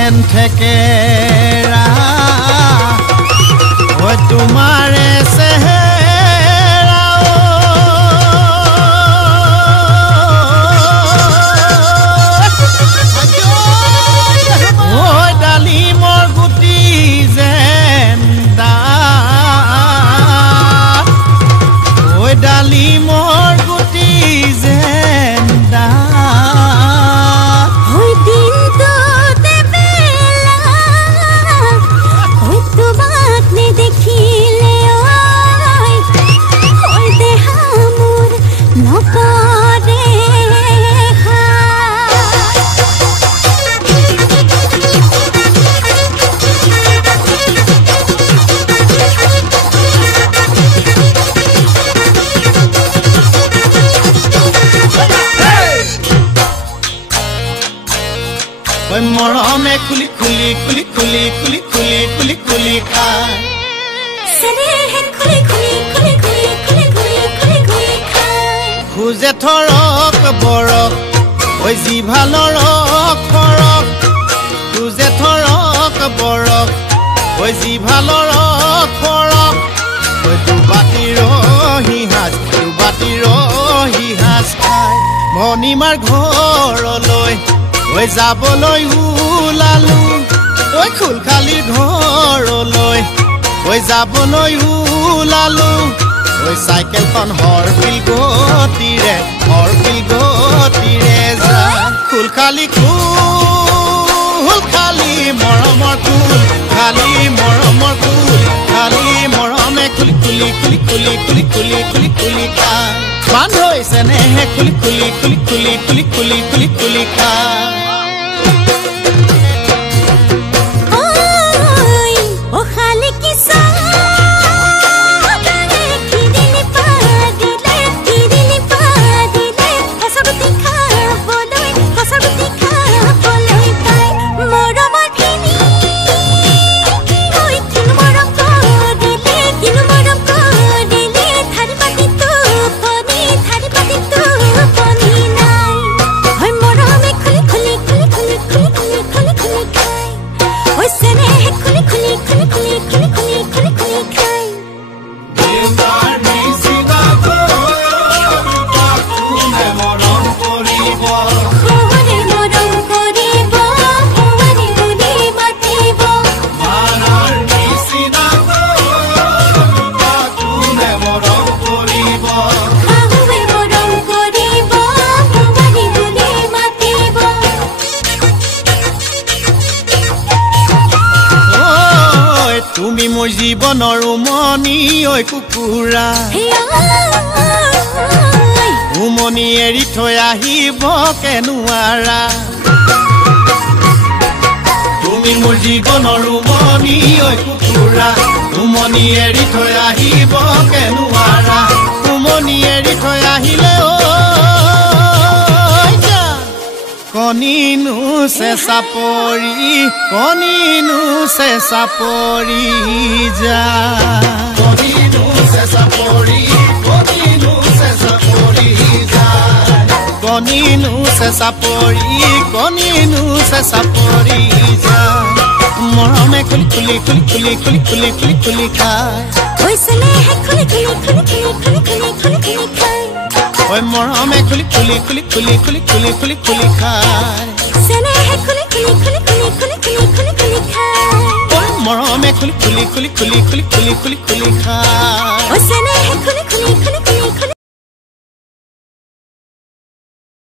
যেন থেকেৰা ঐ তোমাৰে চেহেৰা ঐ ডালিমৰ গুটি যেন ডাঠ ঐ ডালিমৰ গুটি যেন ডাঠ ঐ দিনটো দেবেলা ঐ তোমাক নেদেখিলে ঐ দেহা মোৰ নপৰে ঐ মৰমে খুলি খুলি খুলি খুলি খুলি খুলি খুলি খুলি খায় চেনেহে খুলি খুলি খুলি খুলি খুলি খুলি খুলি খুলি খায় খুজে থৰক বৰক ঐ জিভালৰ খৰক খুজে থৰক বৰক ঐ জিভালৰ খৰক ঐ দুবাটিৰ সিহাজ খায় ভনীমাৰ ঘৰলৈ ঐ যাবলৈ ওলালো ঐ খুলখালিৰ ঘৰলৈ ঐ যাবলৈ ওলালো ঐ চাইকেলখন হৰপিল গতিৰে যায় খুলখালি খালি মৰমৰ ফুল খালি মৰমৰ ফুল খালি মৰমে খুলি খুলি খুলি খুলি খুলি খুলি খুলি খুলি খায় মান হৈছে নেহে খুলি খুলি খুলি খুলি খুলি খুলি খুলি খুলি খায় তুমি মোৰ জীৱনৰ উমনি ঐ কুকুৰা উমনি এৰি থৈ আহিব কেনুৱাৰা তুমি মোৰ জীৱনৰ উমনি ঐ কুকুৰা উমনি এৰি থৈ আহিব কেনুৱাৰা উমনি এৰি থৈ আহিলে কণিনো চেঁচা পৰি যা কণিনো চেঁচা পৰি যা কণিনো চেঁচা পৰি যা মৰমে খুলি খুলি খুলি খুলি খুলি খুলি খুলি খুলি খায় ঐ মৰমে খুলি খুলি খুলি খুলি খুলি খুলি খুলি খুলি খায় ঐ মৰমে খুলি খুলি খুলি খুলি খুলি খুলি খুলি খুলি খায়